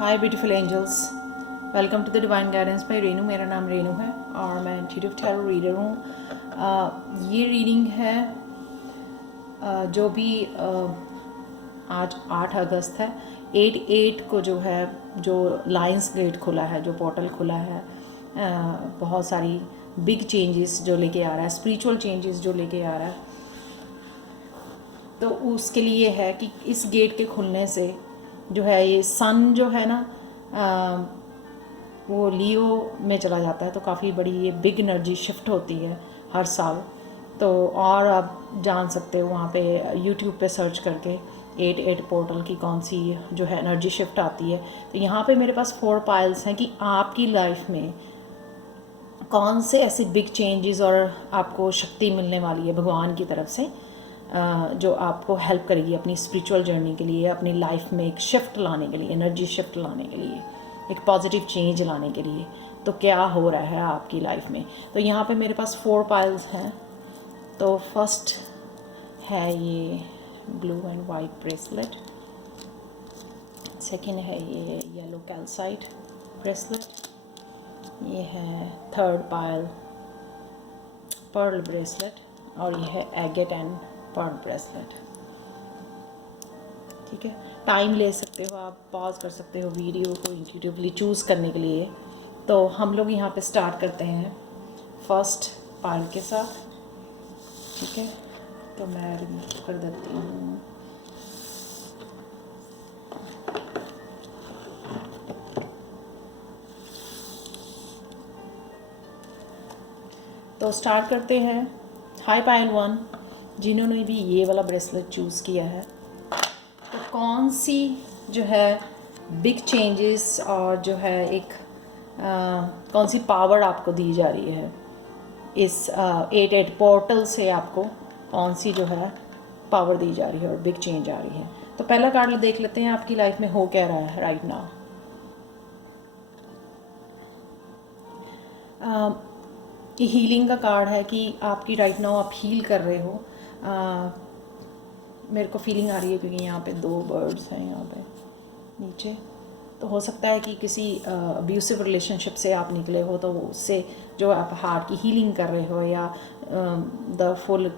Hi beautiful angels, welcome to the divine guidance by Renu. मेरा नाम रेनू है और मैं इंट्यूटिव टैरो रीडर हूँ। ये रीडिंग है जो भी आज 8 अगस्त है, 8/8 को जो है, जो लायंस गेट खुला है, जो पोर्टल खुला है, बहुत सारी बिग चेंजेस जो लेके आ रहा है, स्पिरिचुअल चेंजेस जो लेके आ रहा है। तो उसके लिए है कि इस गेट के खुलने से जो है, ये सन जो है ना, वो लियो में चला जाता है, तो काफ़ी बड़ी ये बिग एनर्जी शिफ्ट होती है हर साल। तो और आप जान सकते हो वहाँ पे यूट्यूब पे सर्च करके 8/8 पोर्टल की कौन सी जो है एनर्जी शिफ्ट आती है। तो यहाँ पे मेरे पास 4 पाइल्स हैं कि आपकी लाइफ में कौन से ऐसे बिग चेंजेस और आपको शक्ति मिलने वाली है भगवान की तरफ से, जो आपको हेल्प करेगी अपनी स्पिरिचुअल जर्नी के लिए, अपनी लाइफ में एक शिफ्ट लाने के लिए, एनर्जी शिफ्ट लाने के लिए, एक पॉजिटिव चेंज लाने के लिए। तो क्या हो रहा है आपकी लाइफ में। तो यहाँ पे मेरे पास 4 पाइल्स हैं। तो फर्स्ट है ये blue and white bracelet, second है ये येलो कैल्साइट ब्रेसलेट, ये है थर्ड पायल पर्ल ब्रेसलेट, और ये है एगेट एंड पर्ल ब्रेसलेट। ठीक है, टाइम ले सकते हो आप, पॉज कर सकते हो वीडियो को इंट्यूटिवली चूज़ करने के लिए। तो हम लोग यहाँ पे स्टार्ट करते हैं फर्स्ट पायल के साथ। ठीक है, तो मैं रिमूव कर देती हूँ। तो स्टार्ट करते हैं। हाई पायल 1, जिन्होंने भी ये वाला ब्रेसलेट चूज़ किया है, तो कौन सी जो है बिग चेंजेस और जो है एक कौन सी पावर आपको दी जा रही है इस 8/8 पोर्टल से, आपको कौन सी जो है पावर दी जा रही है और बिग चेंज आ रही है। तो पहला कार्ड देख लेते हैं आपकी लाइफ में हो क्या रहा है राइट नाउ। ये हीलिंग का कार्ड है कि आपकी राइट नाउ आप हील कर रहे हो। मेरे को फीलिंग आ रही है क्योंकि यहाँ पे 2 बर्ड्स हैं यहाँ पे नीचे। तो हो सकता है कि किसी अब्यूसिव रिलेशनशिप से आप निकले हो, तो उससे जो आप हार्ट की हीलिंग कर रहे हो, या द फुल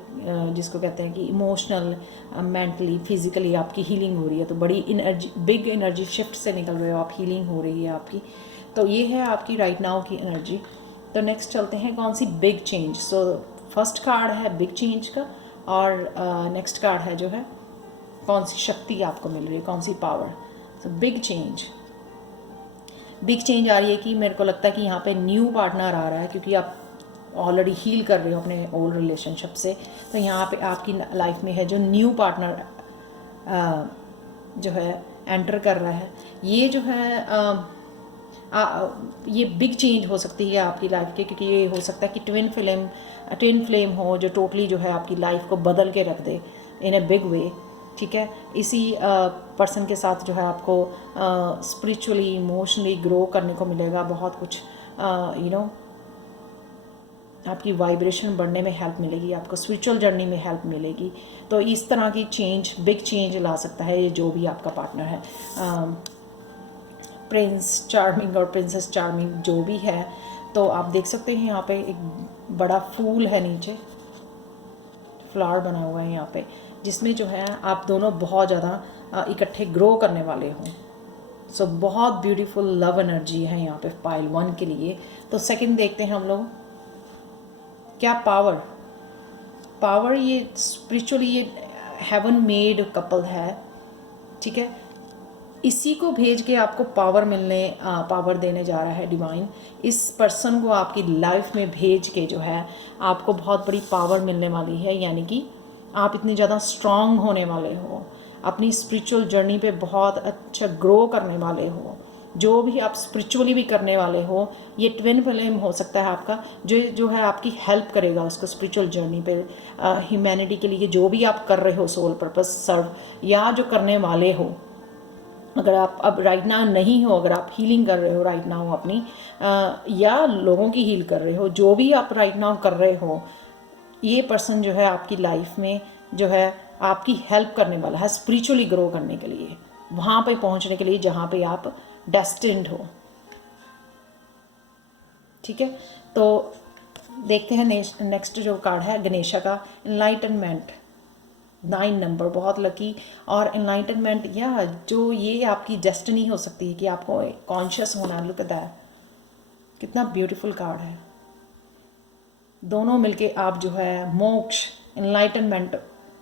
जिसको कहते हैं कि इमोशनल, मेंटली, फिज़िकली आपकी हीलिंग हो रही है। तो बड़ी एनर्जी, बिग एनर्जी शिफ्ट से निकल रहे हो आप, हीलिंग हो रही है आपकी। तो ये है आपकी राइट नाउ की एनर्जी। तो नेक्स्ट चलते हैं कौन सी big change. So first card है बिग चेंज का, और नेक्स्ट कार्ड है जो है कौन सी शक्ति आपको मिल रही है, कौन सी power. So big change, big change आ रही है कि मेरे को लगता है कि यहाँ पे न्यू पार्टनर आ रहा है, क्योंकि आप ऑलरेडी हील कर रहे हो अपने ओल्ड रिलेशनशिप से। तो यहाँ पे आपकी लाइफ में है जो न्यू पार्टनर जो है एंटर कर रहा है। ये जो है ये बिग चेंज हो सकती है आपकी लाइफ के, क्योंकि ये हो सकता है कि ट्विन फ्लेम हो जो टोटली जो है आपकी लाइफ को बदल के रख दे इन ए बिग वे। ठीक है, इसी पर्सन के साथ जो है आपको स्पिरिचुअली, इमोशनली ग्रो करने को मिलेगा बहुत कुछ। आपकी वाइब्रेशन बढ़ने में हेल्प मिलेगी, आपको स्पिरिचुअल जर्नी में हेल्प मिलेगी। तो इस तरह की चेंज, बिग चेंज ला सकता है ये जो भी आपका पार्टनर है। प्रिंस चार्मिंग और प्रिंसेस चार्मिंग जो भी है, तो आप देख सकते हैं यहाँ पे एक बड़ा फूल है, नीचे फ्लावर बना हुआ है यहाँ पे, जिसमें जो है आप दोनों बहुत ज़्यादा इकट्ठे ग्रो करने वाले हों। सो बहुत ब्यूटीफुल लव एनर्जी है यहाँ पे पाइल 1 के लिए। तो सेकंड देखते हैं हम लोग क्या पावर ये स्पिरिचुअली, ये हेवन मेड कपल है। ठीक है, इसी को भेज के आपको पावर देने जा रहा है डिवाइन। इस पर्सन को आपकी लाइफ में भेज के जो है आपको बहुत बड़ी पावर मिलने वाली है, यानी कि आप इतनी ज़्यादा स्ट्रांग होने वाले हो, अपनी स्पिरिचुअल जर्नी पे बहुत अच्छा ग्रो करने वाले हो। जो भी आप स्पिरिचुअली भी करने वाले हो, ये ट्विन फ्लेम हो सकता है आपका, जो है आपकी हेल्प करेगा उसको स्पिरिचुअल जर्नी पे, ह्यूमैनिटी के लिए जो भी आप कर रहे हो, सोल पर्पस सर्व, या जो करने वाले हो। अगर आप अब राइट नाउ नहीं हो, अगर आप हीलिंग कर रहे हो राइट नाउ अपनी, या लोगों की हील कर रहे हो, जो भी आप राइट नाउ कर रहे हो, ये पर्सन जो है आपकी लाइफ में जो है आपकी हेल्प करने वाला है स्पिरिचुअली ग्रो करने के लिए। वहाँ पे पहुँचने के लिए जहाँ पे आप डेस्टिन्ड हो। ठीक है, तो देखते हैं नेक्स्ट जो कार्ड है गणेशा का, इनलाइटनमेंट, 9 नंबर, बहुत लकी। और इनलाइटनमेंट या जो ये आपकी डेस्टिनी हो सकती है कि आपको कॉन्शियस होना। लुक एट दैट, कितना ब्यूटीफुल कार्ड है। दोनों मिलके आप जो है मोक्ष, इनलाइटनमेंट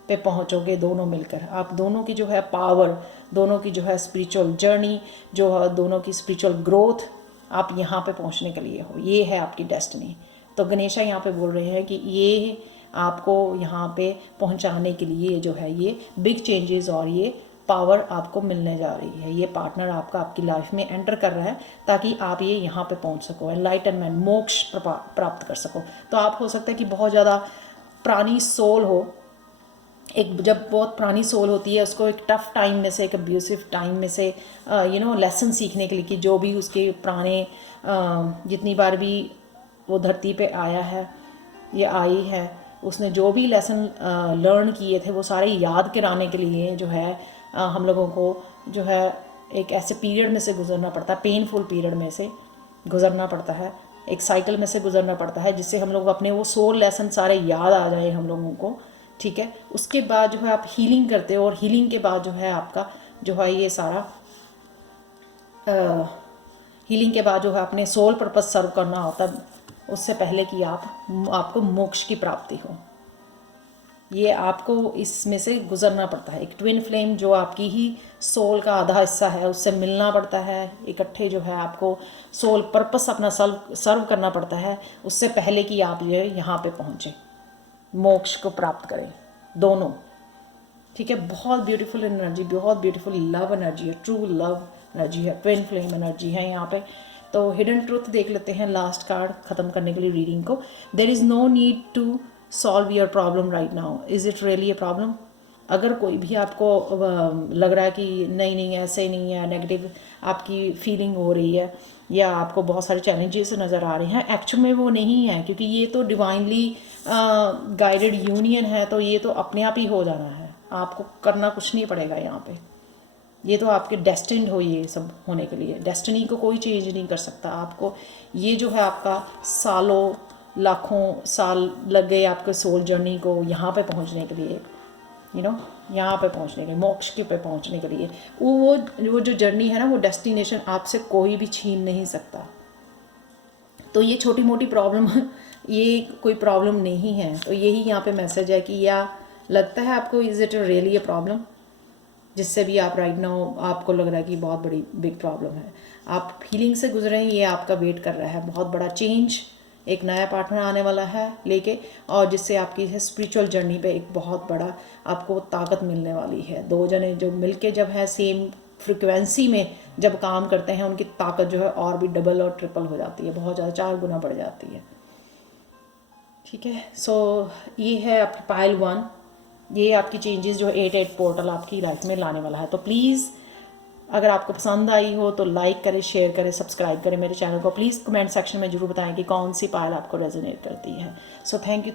पे पहुंचोगे दोनों मिलकर। आप दोनों की जो है पावर, दोनों की जो है स्पिरिचुअल जर्नी, जो है दोनों की स्पिरिचुअल ग्रोथ, आप यहाँ पे पहुंचने के लिए हो। ये है आपकी डेस्टिनी। तो गणेशा यहाँ पे बोल रहे हैं कि ये आपको यहाँ पे पहुँचाने के लिए जो है ये बिग चेंजेस और ये पावर आपको मिलने जा रही है। ये पार्टनर आपका आपकी लाइफ में एंटर कर रहा है ताकि आप ये यहाँ पे पहुँच सको, एनलाइटनमेंट, मोक्ष प्राप्त कर सको। तो आप हो सकता है कि बहुत ज़्यादा पुरानी सोल हो, एक जब बहुत पुरानी सोल होती है उसको एक टफ़ टाइम में से, एक अब्यूसिव टाइम में से लेसन सीखने के लिए कि जो भी उसके पुराने जितनी बार भी वो धरती पे आया है या आई है, उसने जो भी लेसन लर्न किए थे वो सारे याद कराने के लिए जो है हम लोगों को जो है एक ऐसे पीरियड में से गुजरना पड़ता है, पेनफुल पीरियड में से गुजरना पड़ता है, एक साइकिल में से गुजरना पड़ता है, जिससे हम लोग अपने वो सोल लेसन सारे याद आ जाए हम लोगों को। ठीक है, उसके बाद जो है आप हीलिंग करते हो और हीलिंग के बाद जो है आपका जो है ये सारा हीलिंग के बाद जो है अपने सोल पर्पस सर्व करना होता है, उससे पहले कि आपको मोक्ष की प्राप्ति हो। ये आपको इसमें से गुजरना पड़ता है। एक ट्विन फ्लेम जो आपकी ही सोल का आधा हिस्सा है उससे मिलना पड़ता है, इकट्ठे जो है आपको सोल पर्पस अपना सर्व करना पड़ता है, उससे पहले कि आप जो है यहाँ पे पहुँचे, मोक्ष को प्राप्त करें दोनों। ठीक है, बहुत ब्यूटीफुल एनर्जी, बहुत ब्यूटीफुल लव एनर्जी है, ट्रू लव एनर्जी है, ट्विन फ्लेम एनर्जी है यहाँ पे। तो हिडन ट्रूथ देख लेते हैं लास्ट कार्ड ख़त्म करने के लिए रीडिंग को। There is no need to solve your problem right now, is it really a problem. अगर कोई भी आपको लग रहा है कि नहीं नहीं ऐसे नहीं है, नेगेटिव आपकी फीलिंग हो रही है या आपको बहुत सारे चैलेंजेस नज़र आ रहे हैं, एक्चुअल में वो नहीं है, क्योंकि ये तो डिवाइनली गाइडेड यूनियन है, तो ये तो अपने आप ही हो जाना है, आपको करना कुछ नहीं पड़ेगा यहाँ पे। ये तो आपके डेस्टिन्ड हो ये सब होने के लिए, डेस्टिनी को कोई चेंज नहीं कर सकता आपको। ये जो है आपका सालों लाखों साल लग गए आपके सोल जर्नी को यहाँ पे पहुँचने के लिए, यहाँ पे पहुँचने के लिए, मोक्ष के पे पहुँचने के लिए। वो जो जर्नी है ना, वो डेस्टिनेशन आपसे कोई भी छीन नहीं सकता। तो ये छोटी मोटी प्रॉब्लम ये कोई प्रॉब्लम नहीं है। तो यही यहाँ पे मैसेज है कि या लगता है आपको is it really a problem, जिससे भी आप राइट नाउ आपको लग रहा है कि बहुत बड़ी बिग प्रॉब्लम है, आप फीलिंग से गुजरे हैं, ये आपका वेट कर रहा है बहुत बड़ा चेंज, एक नया पार्टनर आने वाला है लेके, और जिससे आपकी स्पिरिचुअल जर्नी पे एक बहुत बड़ा आपको ताकत मिलने वाली है। दो जने जो मिलके जब है सेम फ्रिक्वेंसी में जब काम करते हैं, उनकी ताकत जो है और भी डबल और ट्रिपल हो जाती है, बहुत ज़्यादा 4 गुना बढ़ जाती है। ठीक है, सो ये है आपकी पाइल 1, ये आपकी चेंजेस जो 8 पोर्टल आपकी लाइफ में लाने वाला है। तो प्लीज़ अगर आपको पसंद आई हो तो लाइक करें, शेयर करें, सब्सक्राइब करें मेरे चैनल को। प्लीज़ कमेंट सेक्शन में ज़रूर बताएं कि कौन सी पायल आपको रेजोनेट करती है। So thank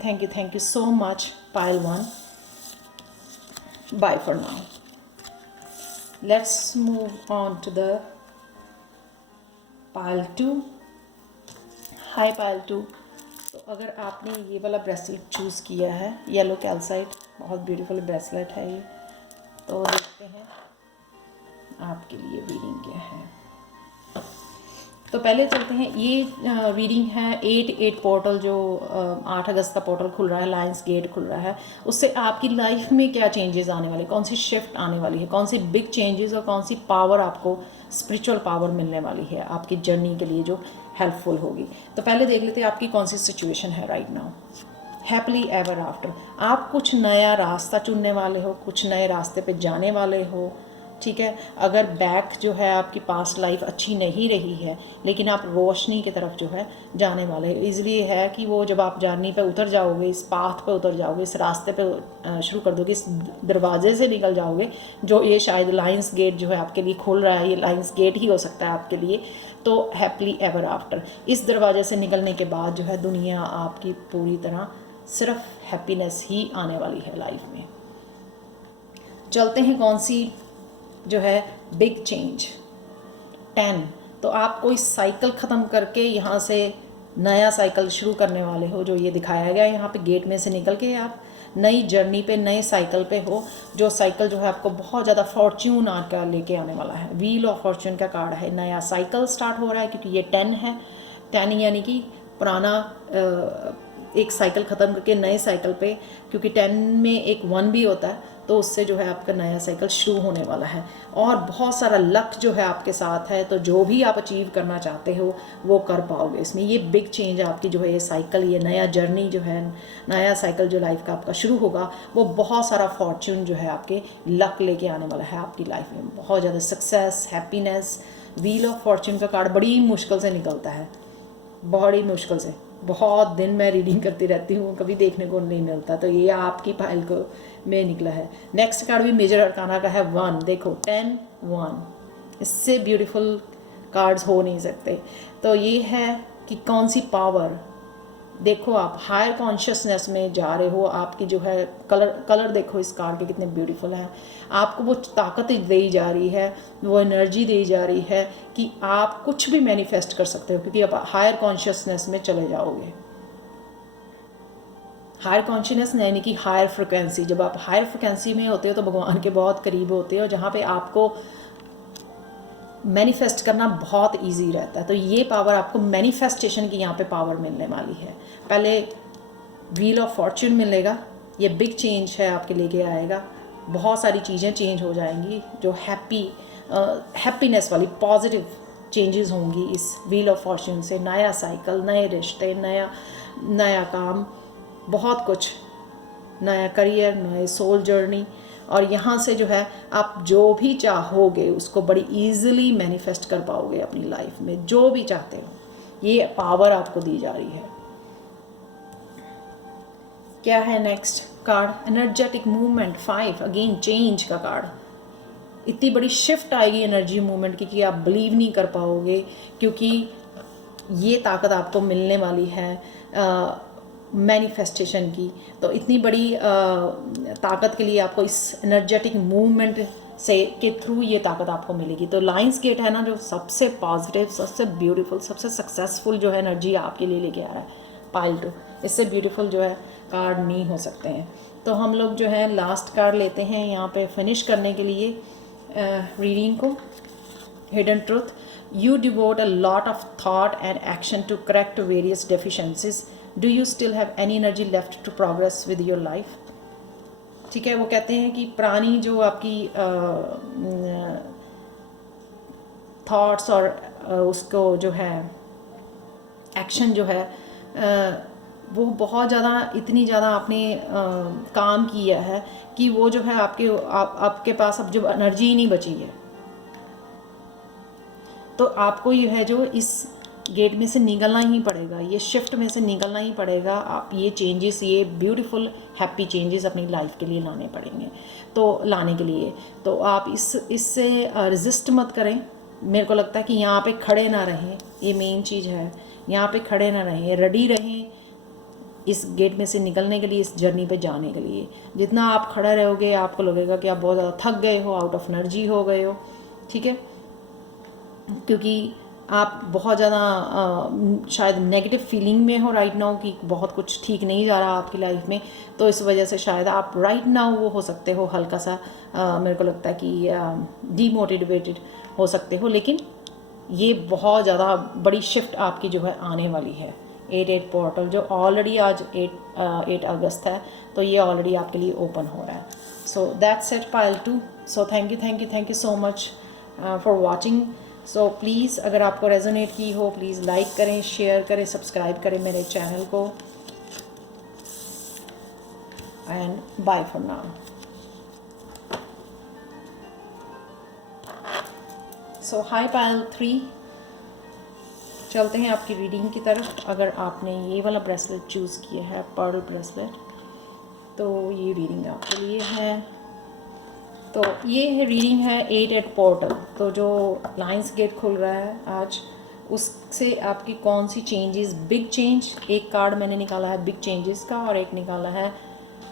you so much Payal 1। Bye for now, let's move on to the Payal 2। Hi Payal 2। तो अगर आपने ये वाला ब्रेसलेट चूज़ किया है, येलो कैल्साइट, बहुत ब्यूटीफुल ब्रेसलेट है ये, तो देखते हैं आपके लिए रीडिंग क्या है। तो पहले चलते हैं, ये रीडिंग है 8 पोर्टल, जो 8 अगस्त का पोर्टल खुल रहा है, लायंस गेट खुल रहा है, उससे आपकी लाइफ में क्या चेंजेस आने वाले, कौन सी शिफ्ट आने वाली है, कौन सी बिग चेंजेस और कौन सी पावर आपको स्पिरिचुअल पावर मिलने वाली है आपकी जर्नी के लिए जो हेल्पफुल होगी। तो पहले देख लेते हैं आपकी कौन सी सिचुएशन है right now. Happily ever after, आप कुछ नया रास्ता चुनने वाले हो, कुछ नए रास्ते पे जाने वाले हो। ठीक है, अगर बैक जो है आपकी पास्ट लाइफ अच्छी नहीं रही है, लेकिन आप रोशनी की तरफ जो है जाने वाले हैं, इसलिए है कि वो जब आप जर्नी पे उतर जाओगे, इस पाथ पे उतर जाओगे, इस रास्ते पे शुरू कर दोगे, इस दरवाजे से निकल जाओगे, जो ये शायद लायंस गेट जो है आपके लिए खुल रहा है, ये लायंस गेट ही हो सकता है आपके लिए। तो हैप्पीली एवर आफ्टर, इस दरवाजे से निकलने के बाद जो है दुनिया आपकी पूरी तरह सिर्फ हैप्पीनेस ही आने वाली है लाइफ में। चलते हैं कौन सी जो है बिग चेंज। 10, तो आप कोई साइकिल ख़त्म करके यहाँ से नया साइकिल शुरू करने वाले हो, जो ये दिखाया गया यहाँ पे गेट में से निकल के आप नई जर्नी पे, नए साइकिल पे हो, जो साइकिल जो है आपको बहुत ज़्यादा फॉर्च्यून आकर लेके आने वाला है। व्हील ऑफ फॉर्च्यून का कार्ड है, नया साइकिल स्टार्ट हो रहा है क्योंकि ये 10 है। 10 यानी कि पुराना एक साइकिल ख़त्म करके नए साइकिल पे, क्योंकि 10 में एक 1 भी होता है, तो उससे जो है आपका नया साइकिल शुरू होने वाला है। और बहुत सारा लक जो है आपके साथ है, तो जो भी आप अचीव करना चाहते हो वो कर पाओगे इसमें। ये बिग चेंज आपकी जो है, ये साइकिल, ये नया जर्नी जो है, नया साइकिल जो लाइफ का आपका शुरू होगा, वो बहुत सारा फॉर्च्यून जो है आपके लक लेके आने वाला है आपकी लाइफ में। बहुत ज़्यादा success, happiness. Wheel of Fortune का कार्ड बड़ी मुश्किल से निकलता है, बड़ी मुश्किल से। बहुत दिन मैं रीडिंग करती रहती हूँ, कभी देखने को नहीं मिलता, तो ये आपकी फाइल को में निकला है। नेक्स्ट कार्ड भी मेजर अरकाना का है 1। देखो 10, 1, इससे ब्यूटीफुल कार्ड्स हो नहीं सकते। तो ये है कि कौन सी पावर, देखो आप हायर कॉन्शियसनेस में जा रहे हो। आपकी जो है कलर देखो इस कार्ड के कितने ब्यूटीफुल हैं। आपको वो ताकत दी जा रही है, वो एनर्जी दी जा रही है कि आप कुछ भी मैनिफेस्ट कर सकते हो, क्योंकि आप हायर कॉन्शियसनेस में चले जाओगे। हायर कॉन्शियसनेस यानी कि हायर फ्रिक्वेंसी। जब आप हायर फ्रिक्वेंसी में होते हो तो भगवान के बहुत करीब होते हो, जहाँ पे आपको मैनिफेस्ट करना बहुत इजी रहता है। तो ये पावर आपको मैनिफेस्टेशन की यहाँ पे पावर मिलने वाली है। पहले व्हील ऑफ फॉर्च्यून मिलेगा, ये बिग चेंज है आपके लेके आएगा। बहुत सारी चीज़ें चेंज हो जाएंगी, जो हैप्पीनेस वाली पॉजिटिव चेंजेस होंगी इस व्हील ऑफ फॉर्च्यून से। नया साइकिल, नए रिश्ते, नया काम, बहुत कुछ, नया करियर, नए सोल जर्नी। और यहाँ से जो है आप जो भी चाहोगे उसको बड़ी इजीली मैनिफेस्ट कर पाओगे अपनी लाइफ में, जो भी चाहते हो। ये पावर आपको दी जा रही है। क्या है next card? Energetic movement 5, again change का कार्ड। इतनी बड़ी शिफ्ट आएगी एनर्जी मूवमेंट की कि आप बिलीव नहीं कर पाओगे, क्योंकि ये ताकत आपको मिलने वाली है मैनिफेस्टेशन की। तो इतनी बड़ी ताकत के लिए आपको इस एनर्जेटिक मूवमेंट से के थ्रू ये ताकत आपको मिलेगी। तो लायंस गेट है ना, जो सबसे पॉजिटिव, सबसे ब्यूटीफुल, सबसे सक्सेसफुल जो है एनर्जी आपके लिए लेके आ रहा है पाइल 2। इससे ब्यूटीफुल जो है कार्ड नहीं हो सकते हैं। तो हम लोग जो है लास्ट कार्ड लेते हैं यहाँ पे फिनिश करने के लिए रीडिंग को। Hidden truth, you devote a lot of thought and action to correct various deficiencies. Do you still have any energy left to progress with your life? ठीक है, वो कहते हैं कि पुरानी जो आपकी थॉट्स और उसको जो है एक्शन जो है वो बहुत ज़्यादा, इतनी ज़्यादा आपने काम किया है कि वो जो है आपके पास अब जो एनर्जी ही नहीं बची है। तो आपको ये है जो इस गेट में से निकलना ही पड़ेगा, ये शिफ्ट में से निकलना ही पड़ेगा। आप ये चेंजेस, ये ब्यूटीफुल हैप्पी चेंजेस अपनी लाइफ के लिए लाने पड़ेंगे। तो लाने के लिए तो आप इससे रेजिस्ट मत करें। मेरे को लगता है कि यहाँ पे खड़े ना रहें, ये मेन चीज़ है। यहाँ पे खड़े ना रहें, रेडी रहें इस गेट में से निकलने के लिए, इस जर्नी पे जाने के लिए। जितना आप खड़े रहोगे आपको लगेगा कि आप बहुत ज़्यादा थक गए हो, आउट ऑफ एनर्जी हो गए हो। ठीक है, क्योंकि आप बहुत ज़्यादा शायद नेगेटिव फीलिंग में हो राइट नाउ कि बहुत कुछ ठीक नहीं जा रहा आपकी लाइफ में। तो इस वजह से शायद आप राइट नाउ वो हो सकते हो हल्का सा, मेरे को लगता है कि डीमोटिवेटेड हो सकते हो। लेकिन ये बहुत ज़्यादा बड़ी शिफ्ट आपकी जो है आने वाली है। 8-8 पोर्टल जो ऑलरेडी आज 8 अगस्त है, तो ये ऑलरेडी आपके लिए ओपन हो रहा है। So that's it pile 2। So thank you so much for watching. So please अगर आपको रेजोनेट की हो प्लीज़ लाइक करें, शेयर करें, सब्सक्राइब करें मेरे चैनल को। And bye for now. So high pile 3, चलते हैं आपकी रीडिंग की तरफ। अगर आपने ये वाला ब्रेसलेट चूज़ किया है, पर्ल ब्रेसलेट, तो ये रीडिंग आपके लिए है। तो ये रीडिंग है 8-8 पोर्टल। तो जो लायंस गेट खुल रहा है आज, उससे आपकी कौन सी चेंजेस, बिग चेंज, एक कार्ड मैंने निकाला है बिग चेंजेस का, और एक निकाला है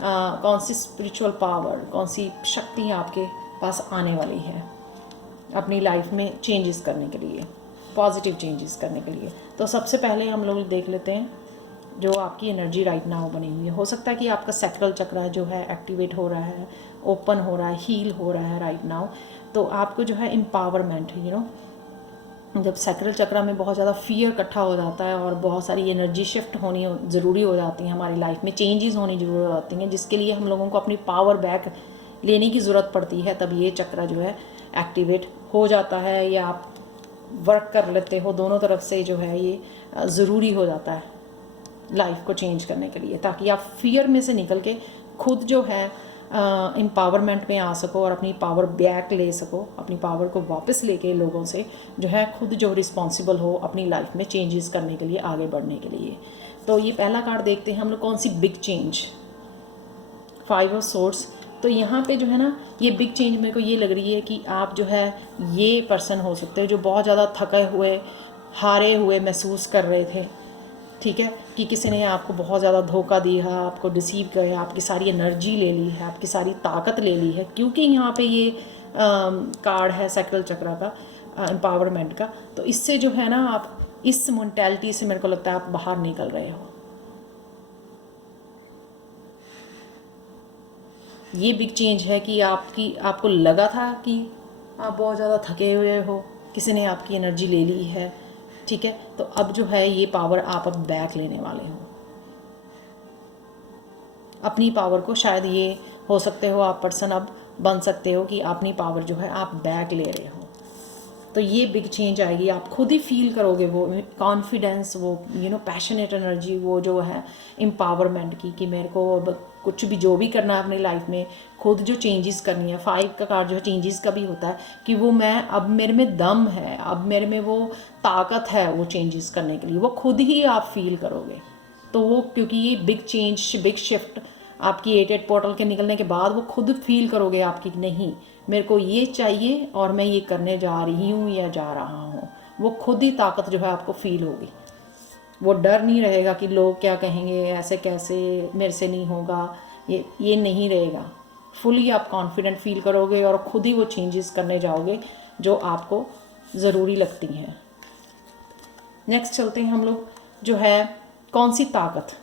कौन सी स्पिरिचुअल पावर, कौन सी शक्ति आपके पास आने वाली है। अपनी लाइफ में चेंजेस करने के लिए, पॉजिटिव चेंजेस करने के लिए। तो सबसे पहले हम लोग देख लेते हैं जो आपकी एनर्जी राइट नाउ बनी हुई है। हो सकता है कि आपका सैक्रल चक्र जो है एक्टिवेट हो रहा है, ओपन हो रहा है, हील हो रहा है राइट नाउ। तो आपको जो है एम्पावरमेंट, जब सैक्रल चक्र में बहुत ज़्यादा फियर इकट्ठा हो जाता है और बहुत सारी एनर्जी शिफ्ट होनी ज़रूरी हो जाती है, हमारी लाइफ में चेंजेस होनी ज़रूरी हो जाती हैं, जिसके लिए हम लोगों को अपनी पावर बैक लेने की ज़रूरत पड़ती है, तब ये चक्र जो है एक्टिवेट हो जाता है या आप वर्क कर लेते हो। दोनों तरफ से जो है ये ज़रूरी हो जाता है लाइफ को चेंज करने के लिए, ताकि आप फियर में से निकल के खुद जो है एम्पावरमेंट में आ सको और अपनी पावर बैक ले सको, अपनी पावर को वापस लेके लोगों से जो है खुद जो रिस्पॉन्सिबल हो अपनी लाइफ में चेंजेस करने के लिए, आगे बढ़ने के लिए। तो ये पहला कार्ड देखते हैं हम लोग, कौन सी बिग चेंज, 5 ऑफ सोर्ड्स। तो यहाँ पे जो है ना ये बिग चेंज मेरे को ये लग रही है कि आप जो है ये पर्सन हो सकते हो जो बहुत ज़्यादा थके हुए, हारे हुए महसूस कर रहे थे, ठीक है, कि किसी ने आपको बहुत ज़्यादा धोखा दिया, आपको डिसीव किया, आपकी सारी एनर्जी ले ली है, आपकी सारी ताकत ले ली है। क्योंकि यहाँ पे ये कार्ड है सैक्रल चक्र का, एम्पावरमेंट का, तो इससे जो है ना आप इस मेंटालिटी से मेरे को लगता है आप बाहर निकल रहे हो। ये बिग चेंज है कि आपको लगा था कि आप बहुत ज़्यादा थके हुए हो, किसी ने आपकी एनर्जी ले ली है, ठीक है, तो अब जो है ये पावर आप अब बैक लेने वाले हो, अपनी पावर को। शायद ये हो सकते हो आप पर्सन अब बन सकते हो कि अपनी पावर जो है आप बैक ले रहे हो। तो ये बिग चेंज आएगी, आप खुद ही फील करोगे वो कॉन्फिडेंस, वो पैशनेट एनर्जी, वो जो है एम्पावरमेंट की, कि मेरे को अब कुछ भी जो भी करना है अपनी लाइफ में, खुद जो चेंजेस करनी है। 5 का कार्ड जो है चेंजेस का भी होता है कि वो मैं अब मेरे में दम है, अब मेरे में वो ताकत है वो चेंजेस करने के लिए, वो खुद ही आप फील करोगे। तो वो क्योंकि ये बिग चेंज, बिग शिफ्ट आपकी 8 पोर्टल के निकलने के बाद वो खुद फील करोगे आपकी, नहीं मेरे को ये चाहिए और मैं ये करने जा रही हूँ या जा रहा हूँ। वो खुद ही ताकत जो है आपको फील होगी। वो डर नहीं रहेगा कि लोग क्या कहेंगे, ऐसे कैसे, मेरे से नहीं होगा, ये नहीं रहेगा। फुली आप कॉन्फिडेंट फील करोगे और ख़ुद ही वो चेंजेस करने जाओगे जो आपको ज़रूरी लगती हैं। नेक्स्ट चलते हैं हम लोग, जो है कौन सी ताकत।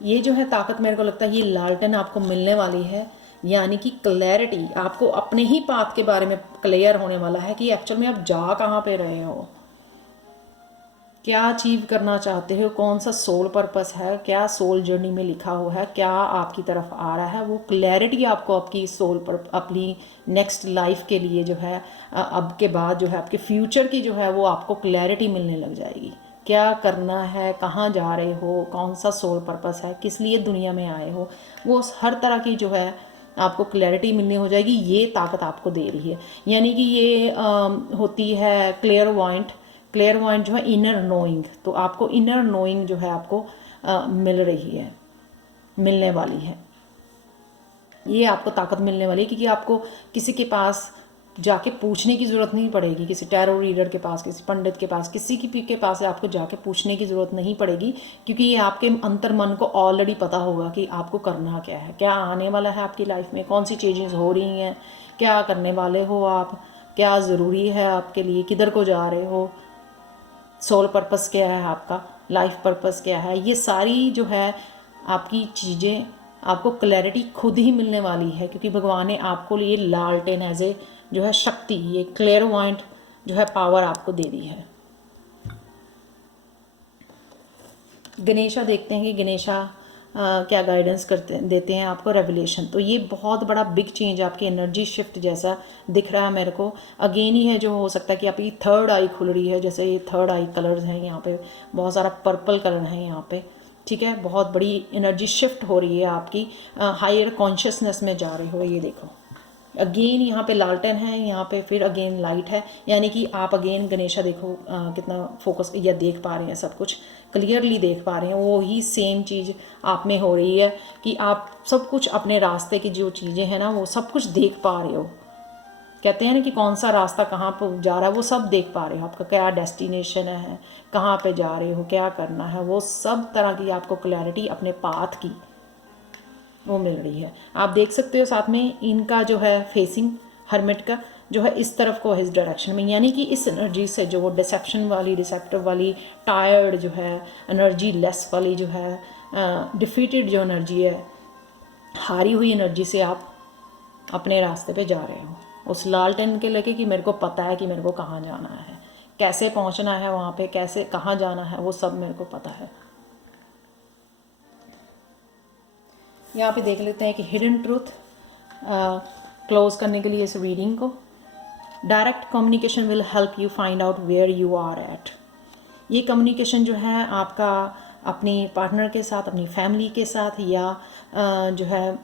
ये जो है ताकत मेरे को लगता है ये लालटेन आपको मिलने वाली है, यानी कि क्लैरिटी, आपको अपने ही पाथ के बारे में क्लियर होने वाला है कि एक्चुअल में आप जा कहाँ पे रहे हो, क्या अचीव करना चाहते हो, कौन सा सोल पर्पस है, क्या सोल जर्नी में लिखा हुआ है, क्या आपकी तरफ आ रहा है। वो क्लैरिटी आपको आपकी सोल पर, अपनी नेक्स्ट लाइफ के लिए जो है अब के बाद जो है आपके फ्यूचर की जो है वो आपको क्लैरिटी मिलने लग जाएगी। क्या करना है, कहाँ जा रहे हो, कौन सा सोल पर्पस है, किस लिए दुनिया में आए हो, वो हर तरह की जो है आपको क्लैरिटी मिलनी हो जाएगी। ये ताकत आपको दे रही है, यानी कि ये होती है क्लेयरवॉइंट जो है इनर नोइंग। तो आपको इनर नोइंग जो है आपको मिल रही है, मिलने वाली है, ये आपको ताकत मिलने वाली है, क्योंकि आपको किसी के पास जाके पूछने की ज़रूरत नहीं पड़ेगी, किसी टैरो रीडर के पास, किसी पंडित के पास, किसी के पास आपको जाके पूछने की ज़रूरत नहीं पड़ेगी, क्योंकि ये आपके अंतर मन को ऑलरेडी पता होगा कि आपको करना क्या है, क्या आने वाला है आपकी लाइफ में, कौन सी चीज़ें हो रही हैं, क्या करने वाले हो आप, क्या ज़रूरी है आपके लिए, किधर को जा रहे हो, सोल पर्पस क्या है आपका, लाइफ पर्पस क्या है। ये सारी जो है आपकी चीज़ें आपको क्लैरिटी खुद ही मिलने वाली है, क्योंकि भगवान ने आपको लिए लालटेन एज ए जो है शक्ति, ये क्लेयरवॉइंट जो है पावर आपको दे दी है। गणेशा देखते हैं कि गणेशा क्या गाइडेंस देते हैं आपको, रेवलेशन। तो ये बहुत बड़ा बिग चेंज, आपकी एनर्जी शिफ्ट जैसा दिख रहा है मेरे को। अगेन ही है जो हो सकता है कि आपकी थर्ड आई खुल रही है, जैसे ये थर्ड आई कलर्स हैं यहाँ पे, बहुत सारा पर्पल कलर है यहाँ पे, ठीक है, बहुत बड़ी एनर्जी शिफ्ट हो रही है आपकी, हायर कॉन्शियसनेस में जा रहे हो। ये देखो अगेन यहाँ पे लालटेन है, यहाँ पे फिर अगेन लाइट है, यानी कि आप अगेन गणेशा देखो कितना फोकस या देख पा रहे हैं, सब कुछ क्लियरली देख पा रहे हैं। वो ही सेम चीज़ आप में हो रही है कि आप सब कुछ अपने रास्ते की जो चीज़ें हैं ना वो सब कुछ देख पा रहे हो। कहते हैं ना कि कौन सा रास्ता कहाँ पर जा रहा है वो सब देख पा रहे हो, आपका क्या डेस्टिनेशन है, कहाँ पे जा रहे हो, क्या करना है, वो सब तरह की आपको क्लैरिटी अपने पाथ की वो मिल रही है। आप देख सकते हो साथ में इनका जो है फेसिंग हर्मिट का जो है इस तरफ को है, इस डायरेक्शन में, यानी कि इस एनर्जी से जो वो डिसेप्शन वाली, डिसेप्टिव वाली, टायर्ड जो है, एनर्जी लेस वाली जो है, डिफीटेड जो एनर्जी है, हारी हुई एनर्जी से आप अपने रास्ते पे जा रहे हो, उस लालटेन के लेके कि मेरे को पता है कि मेरे को कहाँ जाना है, कैसे पहुँचना है वहाँ पे, कैसे कहाँ जाना है, वो सब मेरे को पता है। यहाँ पे देख लेते हैं कि हिडन ट्रूथ क्लोज करने के लिए इस रीडिंग को, direct communication will help you find out where you are at. ये कम्युनिकेशन जो है आपका अपनी पार्टनर के साथ, अपनी फैमिली के साथ, या जो है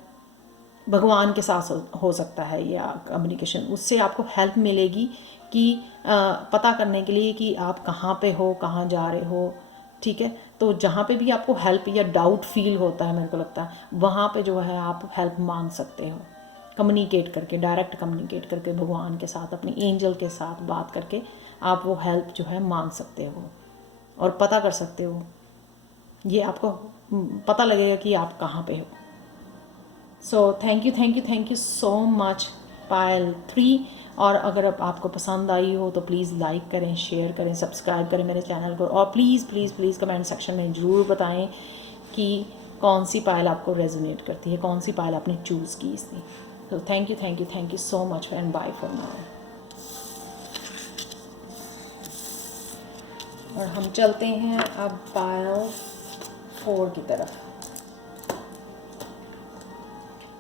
भगवान के साथ हो सकता है, या कम्युनिकेशन, उससे आपको हेल्प मिलेगी कि पता करने के लिए कि आप कहाँ पे हो, कहाँ जा रहे हो, ठीक है। तो जहाँ पे भी आपको हेल्प या डाउट फील होता है, मेरे को लगता है वहाँ पे जो है आप हेल्प मांग सकते हो, कम्युनिकेट करके, डायरेक्ट कम्युनिकेट करके भगवान के साथ, अपनी एंजल के साथ बात करके आप वो हेल्प जो है मांग सकते हो और पता कर सकते हो। ये आपको पता लगेगा कि आप कहाँ पे हो। So thank you so much Payal 3। और अगर अब आपको पसंद आई हो तो प्लीज़ लाइक करें, शेयर करें, सब्सक्राइब करें मेरे चैनल को, और प्लीज़ कमेंट सेक्शन में ज़रूर बताएं कि कौन सी पायल आपको रेजोनेट करती है, कौन सी पायल आपने चूज़ की इसकी। तो thank you so much and bye for now. और हम चलते हैं अब पायल 4 की तरफ।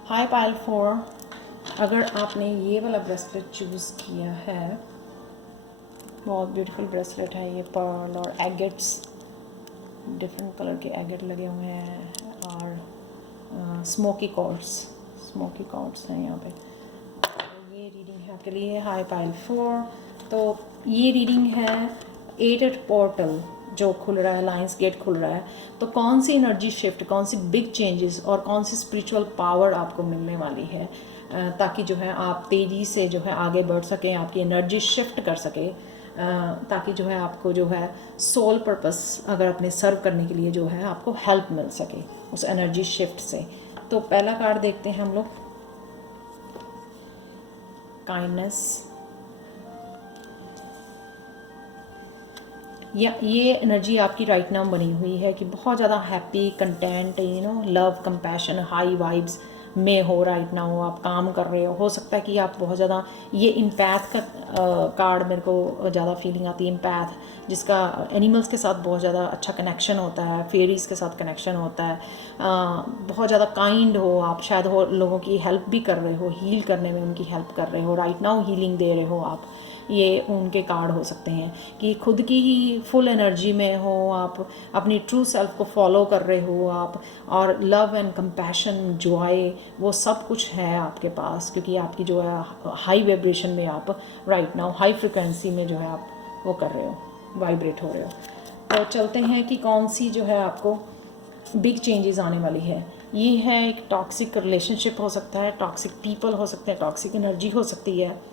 हाय पायल 4, अगर आपने ये वाला ब्रेसलेट चूज़ किया है, बहुत ब्यूटीफुल ब्रेसलेट है ये, पर्ल और एगेट्स, डिफरेंट कलर के एगेट लगे हुए हैं, और स्मोकी कॉर्ड्स हैं यहाँ पे। ये रीडिंग है आपके लिए, हाय पायल 4। तो ये रीडिंग है 8 पोर्टल जो खुल रहा है, लाइंस गेट खुल रहा है। तो कौन सी एनर्जी शिफ्ट, कौन सी बिग चेंजेस और कौन सी स्पिरिचुअल पावर आपको मिलने वाली है, ताकि जो है आप तेज़ी से जो है आगे बढ़ सकें, आपकी एनर्जी शिफ्ट कर सके, ताकि जो है आपको जो है सोल पर्पस अगर अपने सर्व करने के लिए जो है आपको हेल्प मिल सके उस एनर्जी शिफ्ट से। तो पहला कार्ड देखते हैं हम लोग, काइंडनेस। या ये एनर्जी आपकी राइट नाउ बनी हुई है कि बहुत ज़्यादा happy, content, love, compassion, high vibes में हो राइट नाउ, आप काम कर रहे हो सकता है कि आप बहुत ज़्यादा, ये इम्पैथ का कार्ड मेरे को ज़्यादा फीलिंग आती है, इम्पैथ जिसका एनिमल्स के साथ बहुत ज़्यादा अच्छा कनेक्शन होता है, फेरीज़ के साथ कनेक्शन होता है, बहुत ज़्यादा काइंड हो आप, शायद हो लोगों की हेल्प भी कर रहे हो, हील करने में उनकी हेल्प कर रहे हो, राइट नाउ हीलिंग दे रहे हो आप। ये उनके कार्ड हो सकते हैं कि खुद की ही फुल एनर्जी में हो आप, अपनी ट्रू सेल्फ को फॉलो कर रहे हो आप, और लव एंड कंपैशन, जॉय, वो सब कुछ है आपके पास, क्योंकि आपकी जो है हाई वाइब्रेशन में आप राइट नाउ, हाई फ्रिक्वेंसी में जो है आप वो कर रहे हो, वाइब्रेट हो रहे हो। तो चलते हैं कि कौन सी जो है आपको बिग चेंजेस आने वाली है। ये है एक टॉक्सिक रिलेशनशिप हो सकता है, टॉक्सिक पीपल हो सकते हैं, टॉक्सिक एनर्जी हो सकती है।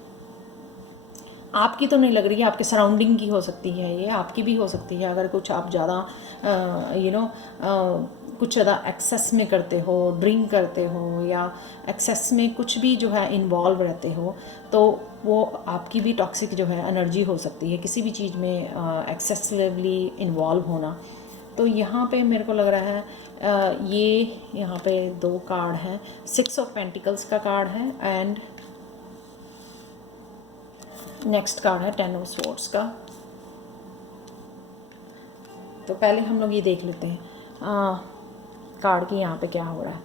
आपकी तो नहीं लग रही है, आपके सराउंडिंग की हो सकती है, ये आपकी भी हो सकती है। अगर कुछ आप ज़्यादा कुछ ज़्यादा एक्सेस में करते हो, ड्रिंक करते हो, या एक्सेस में कुछ भी जो है इन्वॉल्व रहते हो, तो वो आपकी भी टॉक्सिक जो है एनर्जी हो सकती है, किसी भी चीज़ में एक्सेसिवली इन्वॉल्व होना। तो यहाँ पे मेरे को लग रहा है ये यहाँ पे 2 कार्ड हैं, 6 ऑफ पेंटिकल्स का कार्ड है, एंड नेक्स्ट कार्ड है 10 ऑफ स्वॉर्ड्स का। तो पहले हम लोग ये देख लेते हैं कार्ड की यहाँ पे क्या हो रहा है,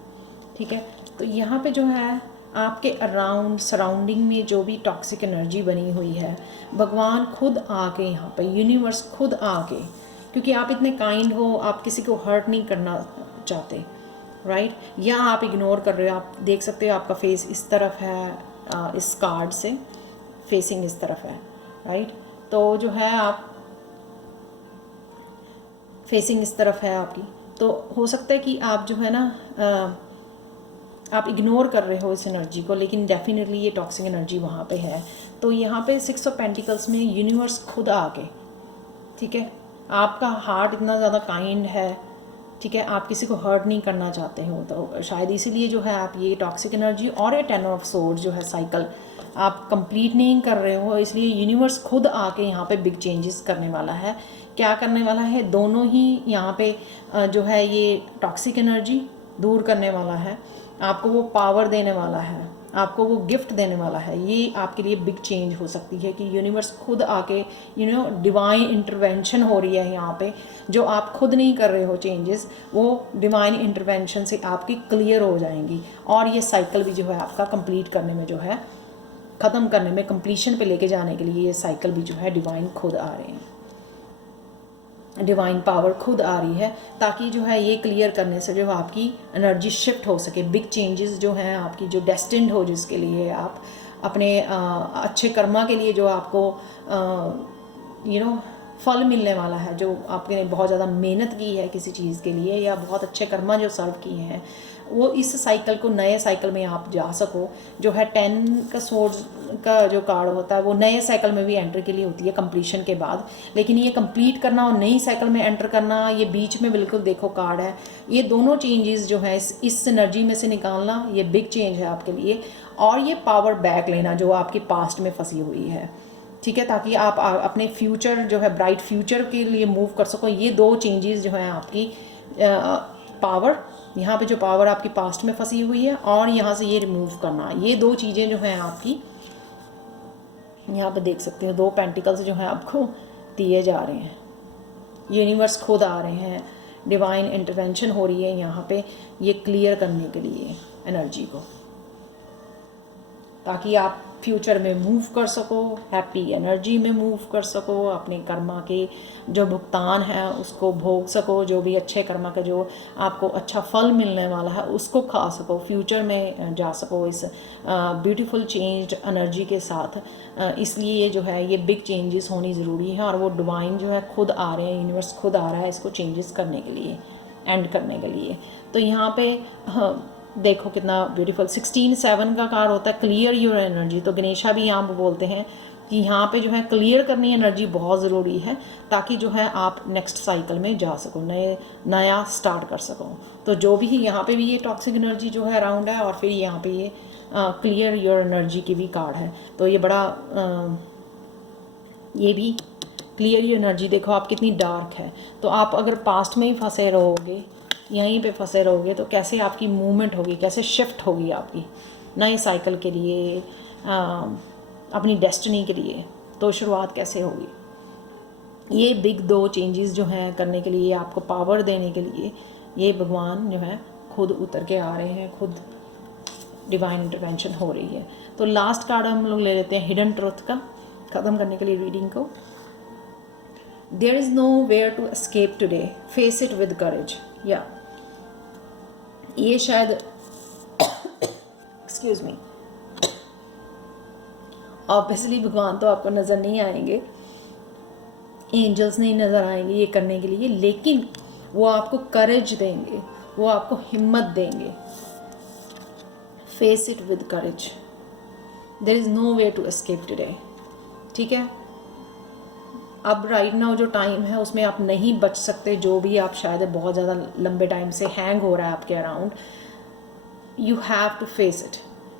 ठीक है। तो यहाँ पे जो है आपके अराउंड, सराउंडिंग में जो भी टॉक्सिक एनर्जी बनी हुई है, भगवान खुद आके यहाँ पे, यूनिवर्स खुद आके, क्योंकि आप इतने काइंड हो, आप किसी को हर्ट नहीं करना चाहते, राइट, या आप इग्नोर कर रहे हो। आप देख सकते हो आपका फेस इस तरफ है, इस कार्ड से फेसिंग इस तरफ है, राइट। तो जो है आप फेसिंग इस तरफ है आपकी, तो हो सकता है कि आप जो है ना आप इग्नोर कर रहे हो इस एनर्जी को, लेकिन डेफिनेटली ये टॉक्सिक एनर्जी वहाँ पे है। तो यहाँ पे 6 ऑफ पेंटिकल्स में यूनिवर्स खुद आके, ठीक है, आपका हार्ट इतना ज़्यादा काइंड है, ठीक है, आप किसी को हर्ट नहीं करना चाहते हो, तो शायद इसीलिए जो है आप ये टॉक्सिक एनर्जी और ये 10 ऑफ स्वॉर्ड्स जो है साइकिल आप कंप्लीट नहीं कर रहे हो, इसलिए यूनिवर्स खुद आके यहाँ पे बिग चेंजेस करने वाला है। क्या करने वाला है? दोनों ही यहाँ पे जो है ये टॉक्सिक एनर्जी दूर करने वाला है, आपको वो पावर देने वाला है, आपको वो गिफ्ट देने वाला है। ये आपके लिए बिग चेंज हो सकती है कि यूनिवर्स खुद आके डिवाइन इंटरवेंशन हो रही है यहाँ पे। जो आप खुद नहीं कर रहे हो चेंजेस, वो डिवाइन इंटरवेंशन से आपकी क्लियर हो जाएंगी, और ये साइकिल भी जो है आपका कंप्लीट करने में जो है, ख़त्म करने में, कंप्लीशन पे लेके जाने के लिए ये साइकिल भी जो है डिवाइन खुद आ रहे हैं, डिवाइन पावर खुद आ रही है, ताकि जो है ये क्लियर करने से जो आपकी एनर्जी शिफ्ट हो सके। बिग चेंजेस जो हैं आपकी, जो डेस्टिन्ड हो, जिसके लिए आप अपने अच्छे कर्मा के लिए जो आपको फल मिलने वाला है, जो आपने बहुत ज़्यादा मेहनत की है किसी चीज़ के लिए, या बहुत अच्छे कर्मा जो सर्व किए हैं, वो इस साइकिल को, नए साइकिल में आप जा सको। जो है 10 का सोर्स का जो कार्ड होता है वो नए साइकिल में भी एंटर के लिए होती है कंप्लीशन के बाद, लेकिन ये कंप्लीट करना और नई साइकिल में एंटर करना, ये बीच में बिल्कुल देखो कार्ड है, ये दोनों चेंजेस जो है इस एनर्जी में से निकालना, ये बिग चेंज है आपके लिए। और ये पावर बैक लेना जो आपकी पास्ट में फंसी हुई है, ठीक है, ताकि आप अपने फ्यूचर जो है, ब्राइट फ्यूचर के लिए मूव कर सको। ये दो चेंजेस जो हैं आपकी, पावर, यहाँ पे जो पावर आपकी पास्ट में फंसी हुई है, और यहाँ से ये रिमूव करना, ये दो चीज़ें जो हैं आपकी, यहाँ पे देख सकते हो 2 पेंटिकल्स जो हैं आपको दिए जा रहे हैं। यूनिवर्स खुद आ रहे हैं, डिवाइन इंटरवेंशन हो रही है यहाँ पे, ये क्लियर करने के लिए एनर्जी को, ताकि आप फ्यूचर में मूव कर सको, हैप्पी एनर्जी में मूव कर सको, अपने कर्मा के जो भुगतान है उसको भोग सको, जो भी अच्छे कर्मा का जो आपको अच्छा फल मिलने वाला है उसको खा सको, फ्यूचर में जा सको इस ब्यूटीफुल चेंज्ड एनर्जी के साथ। इसलिए ये जो है, ये बिग चेंजेस होनी ज़रूरी है, और वो डिवाइन जो है खुद आ रहे हैं, यूनिवर्स खुद आ रहा है इसको चेंजेस करने के लिए, एंड करने के लिए। तो यहाँ पे देखो कितना ब्यूटीफुल 16-7 का कार्ड होता है, क्लियर योर एनर्जी। तो गणेशा भी यहाँ बोलते हैं कि यहाँ पे जो है क्लियर करनी एनर्जी बहुत ज़रूरी है, ताकि जो है आप नेक्स्ट साइकिल में जा सको, नया स्टार्ट कर सको। तो जो भी यहाँ पे भी ये टॉक्सिक एनर्जी जो है अराउंड है, और फिर यहाँ पे ये क्लियर योर एनर्जी की भी कार्ड है। तो ये बड़ा ये भी क्लियर योर एनर्जी, देखो आप कितनी डार्क है। तो आप अगर पास्ट में ही फंसे रहोगे, यहीं पे फंसे रहोगे, तो कैसे आपकी मूवमेंट होगी, कैसे शिफ्ट होगी आपकी नए साइकिल के लिए, अपनी डेस्टिनी के लिए, तो शुरुआत कैसे होगी। ये बिग 2 चेंजेस जो हैं करने के लिए, आपको पावर देने के लिए, ये भगवान जो है खुद उतर के आ रहे हैं, खुद डिवाइन इंटरवेंशन हो रही है। तो लास्ट कार्ड हम लोग ले लेते हैं हिडन ट्रुथ का, ख़त्म करने के लिए रीडिंग को। There is nowhere to escape today, face it with courage. या ये शायद एक्सक्यूज़ मी, ऑब्वियसली भगवान तो आपको नज़र नहीं आएंगे, एंजल्स नहीं नज़र आएंगे ये करने के लिए, लेकिन वो आपको करेज देंगे, वो आपको हिम्मत देंगे। Face it with courage, there is no way to escape today. ठीक है, अब राइट नाउ जो टाइम है उसमें आप नहीं बच सकते, जो भी आप शायद बहुत ज़्यादा लंबे टाइम से हैंग हो रहा है आपके around, you have to face it,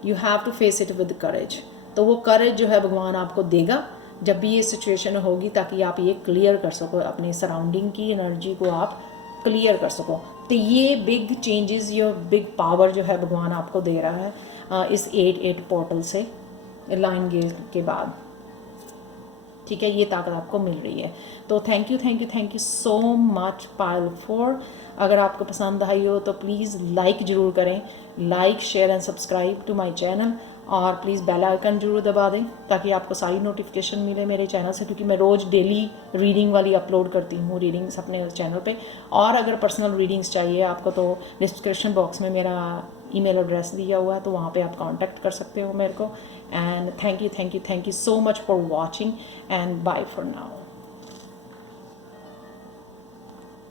you have to face it with courage. तो वो करेज जो है भगवान आपको देगा जब भी ये सिचुएशन होगी, ताकि आप ये क्लियर कर सको, अपने सराउंडिंग की एनर्जी को आप क्लियर कर सको। तो ये बिग चेंजेस, ये बिग पावर जो है भगवान आपको दे रहा है इस 8-8 पोर्टल से, लाइन गेज के बाद। ठीक है, ये ताकत आपको मिल रही है। तो थैंक यू सो मच पायल 4। अगर आपको पसंद आई हो तो प्लीज़ लाइक ज़रूर करें, like share and subscribe to my channel, और प्लीज़ बेल आइकन ज़रूर दबा दें ताकि आपको सारी नोटिफिकेशन मिले मेरे चैनल से, क्योंकि मैं रोज़ डेली रीडिंग वाली अपलोड करती हूँ रीडिंग्स अपने चैनल पे। और अगर पर्सनल रीडिंग्स चाहिए आपको तो डिस्क्रिप्शन बॉक्स में मेरा ईमेल एड्रेस दिया हुआ है, तो वहाँ पे आप कांटेक्ट कर सकते हो मेरे को। And thank you so much for watching, and bye for now.